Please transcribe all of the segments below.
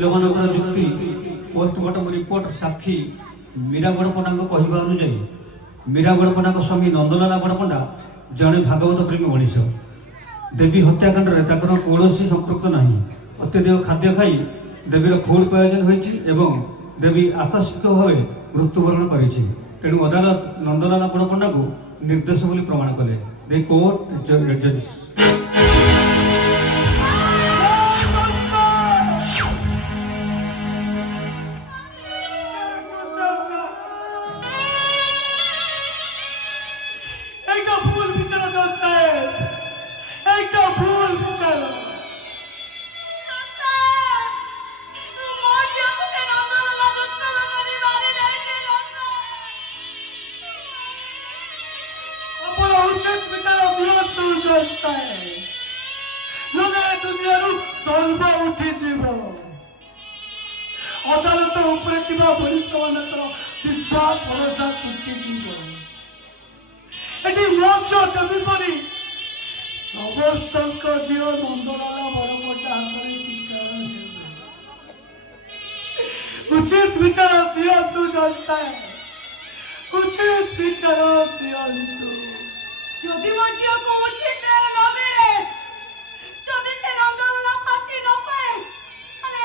वकिल मानकर जुक्ति पोस्टमार्टम रिपोर्ट साक्षी मीरा गड़पंडा कहवा अनुजाई मीरा गड़पंडा स्वामी नंदलाल गड़पंडा जड़े भागवत प्रेमी मनीष देवी हत्याकांड में कौन संपृक्त ना अत्यधिक खाद्य खाई देवीर फुड पॉइजन होती देवी आकस्मिक भाव मृत्युवरण कर तेणु अदालत नंदलाल गड़पंडा को निर्दोष बोली प्रमाण कले दे कोर्ट जज अदालत विश्वास भरोसा तुटी मंच देवी परी समस्त झील नंदलाल बड़पटा हाथ शिकार उचित विचार दिंतु जनताए उचित विचार दिंतु যদি ମୋ ଝିଅକୁ ଉଚିତ ନ୍ୟାୟ ନ ମିଳେ ଯଦି ସେ ନନ୍ଦଲାଲ ଫାଶୀ ନ ପାଏ ତାହେଲେ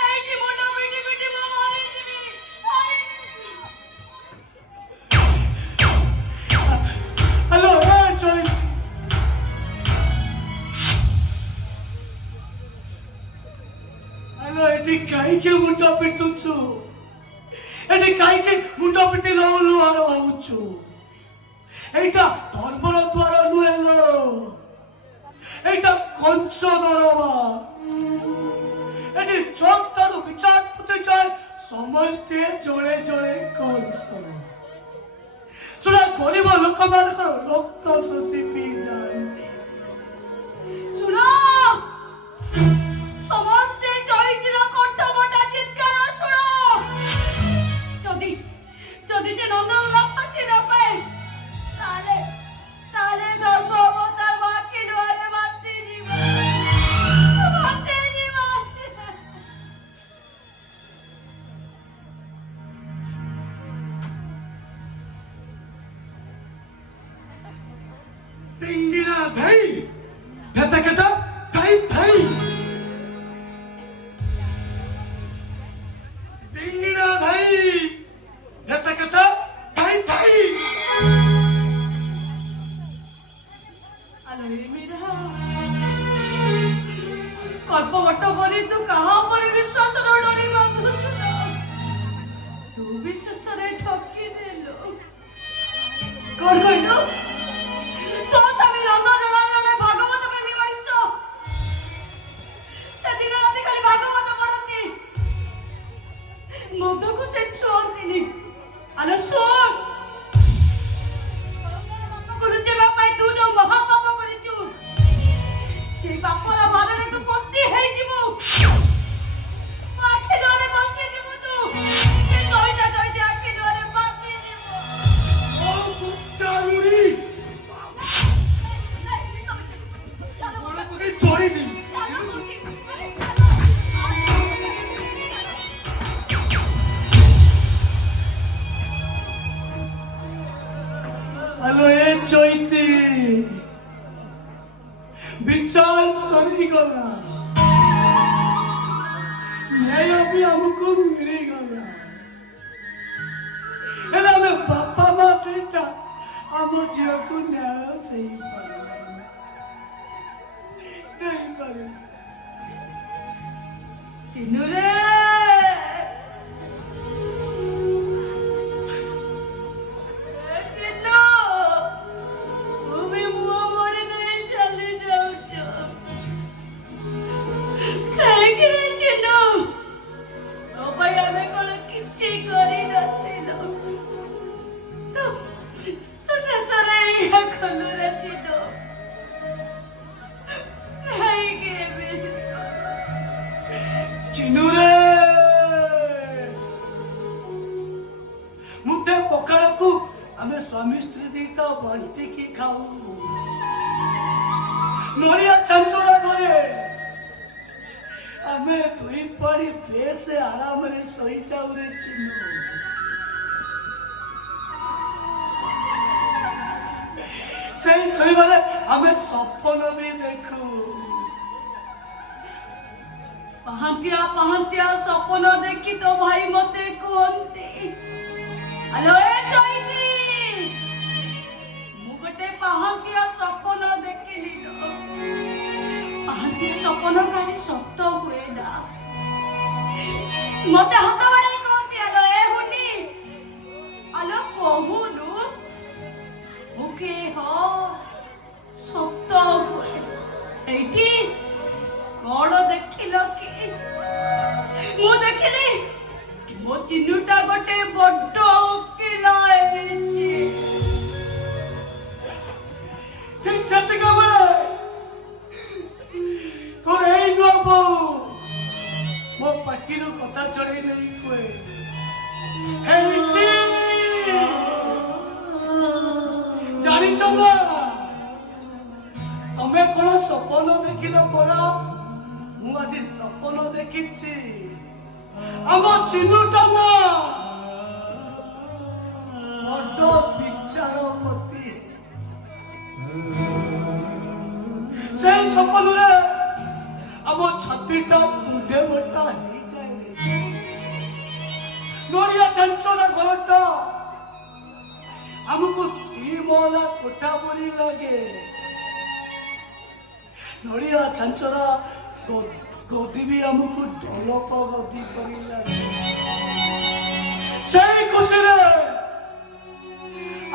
ଏଇଠି ମୁଣ୍ଡ ପିଟି ପିଟି ମୁଁ ମରିଯିବି। हेलो ए चोई हेलो एटी काई के मुंडा पिटुछु एटी काई के मुंडा पिटी लवलु आरो आउछु एटा धर्मर द्वार नुहेलो एटा कंस दरबा एटी चोक्तारु विचार पुते जाय समस्ते जोड़े जोड़े कंस सुना गरीब लोक मानकर रक्त शोषी पी जाती ଶୁଣ ସମସ୍ତେ ଚୈତ୍ର କଣ୍ଠମଟା ଚିତ୍କାର ଶୁଣ ଯଦି ଯଦି ସେ ନନ୍ଦଲାଲ ଫାଶୀ ନ ପାଏ ତାହେଲେ ତାହେଲେ ଧର୍ମ ଅବତାର ବାକି ନୁହେଁ ମାଟିଯିବ ଭାସିଯିବ। टिंगिना भाई धता कथा भाई भाई टिंगिना भाई धता कथा भाई भाई ଆଲୋ ଏ ମୀରା କଳ୍ପବଟ ପରି ତୁ କାହା ଉପରେ ବିଶ୍ୱାସର ଡୋରି ବାନ୍ଧୁଛୁ ନା ତୁ ବି ଶେଷରେ ଠକିଦେଲୁ। କଣ କହିଲୁ ତୋ ସ୍ୱାମୀ ନନ୍ଦଲାଲ ଜଣେ ଭାଗବତ ପ୍ରେମୀ ମଣିଷ ସେ ଦିନ ରାତି ଖାଲି ଭାଗବତ ପଢନ୍ତି ମଦକୁ ସେ ଛୁଅନ୍ତିନି। ଆଲୋ ଶୁଣ ଲୁଚେଇବା ପାଇଁ ତୁ ଯୋଉ ମହାପାପ କରିଛୁ ସେଇ ପାପର ଭାରରେ ତୁ ପୋତି ହେଇଯିବୁ ଆଖି ଦୁଆରେ ବଞ୍ଚିଯିବୁ ତୁ ସେ ଚଇତା ଚଇତି ଆଖି ଦୁଆରେ ବଞ୍ଚିଯିବୁ। ओ कुचारुड़ी बड़ा पके चोरी जी हेलो ए चैती विचार सरी गला न्याय भी हमको मिली गला हेला में बापा माँ देता हम झील को न्याय नहीं पारे ଚିନୁ ରେ ଚିନୁ ତୁମେ ମୁହଁ ମୋଡ଼ି ଦେଇ ଚାଲି ଯାଉଛ କାହିଁକି ଚିନୁ ତୋ ପାଇଁ ଆମେ କଣ କିଛି କରିନଥିଲୁ ତୁ ଶେଷରେ ଏଇଆ କଲୁ ରେ ଚିନୁ କାହିଁକି ଏମିତି चिनू रे मुठे पखाड़ को हमें स्वामी स्त्री दीता बांटी की खाऊ नड़िया चंचरा घरे आम ଆମେ ଦୁଇ ପାଳି ବେଶ ଆରାମରେ ଶୋଇଯାଉ ରେ ଚିନୁ। ସେଇ ଶୋଇବାରେ ଆମେ ସପନ ବି ଦେଖୁ। ପାହାନ୍ତିଆ ପାହାନ୍ତିଆ ସପନ ଦେଖି ତ ଭାଇ ମତେ କୁହନ୍ତି, ଆଲୋ ଏ ଚୈତି, ମୁଁ ଗୋଟେ ପାହାନ୍ତିଆ ସପନ ଦେଖିଲି ଲୋ। ପାହାନ୍ତିଆ ସପନ କାଳେ ସତ ହୁଏ ନା। ମତେ ହାତ ବାଡ଼େଇ କହନ୍ତି, ଆଲୋ ଏ ହୁଣ୍ଡି, ଆଲୋ କହୁନୁ ମୁଖେ ହ ସତ ହୁଏ। ଏଇଠି କଣ ଦେଖିଲ କି? ମୁଁ ଦେଖିଲି ମୋ ଚିନୁଟା ଗୋଟେ ବଡ ଓକିଲ ହେଇଛି। ଠିକ ସେତିକି ବେଳେ ତୋର ଏଇ ନୂଆ ବୋଉ ମୋ ପାଟିରୁ କଥା ଚଢେଇ ନେଇ କୁହେ, ଜାଣିଛ ନା ତମେ କଣ ସପନ ଦେଖିଲ ପରା? ମୁଁ ଆଜି ସପନ ଦେଖିଛି ଆମ ଚିନୁଟା ନା ବଡ ବିଚାରପତି। ସେଇ ସପନରେ ଆମ ଛାତିଟା ବୁଢେ ମୋଟା ହେଇଯାଏ। ନଡ଼ିଆ ଚାଞ୍ଚର ଘରଟା ଆମକୁ ଦି ମହଲା କୋଠା ପରି ଲାଗେ। ନଡ଼ିଆ ଚାଞ୍ଚର ଗଦି ବି ଆମକୁ ଢୋଲକ ଗଦି ପରି ଲାଗେ। ସେଇ ଖୁସିରେ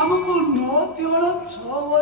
ଆମକୁ 9 ତିଅଣ 6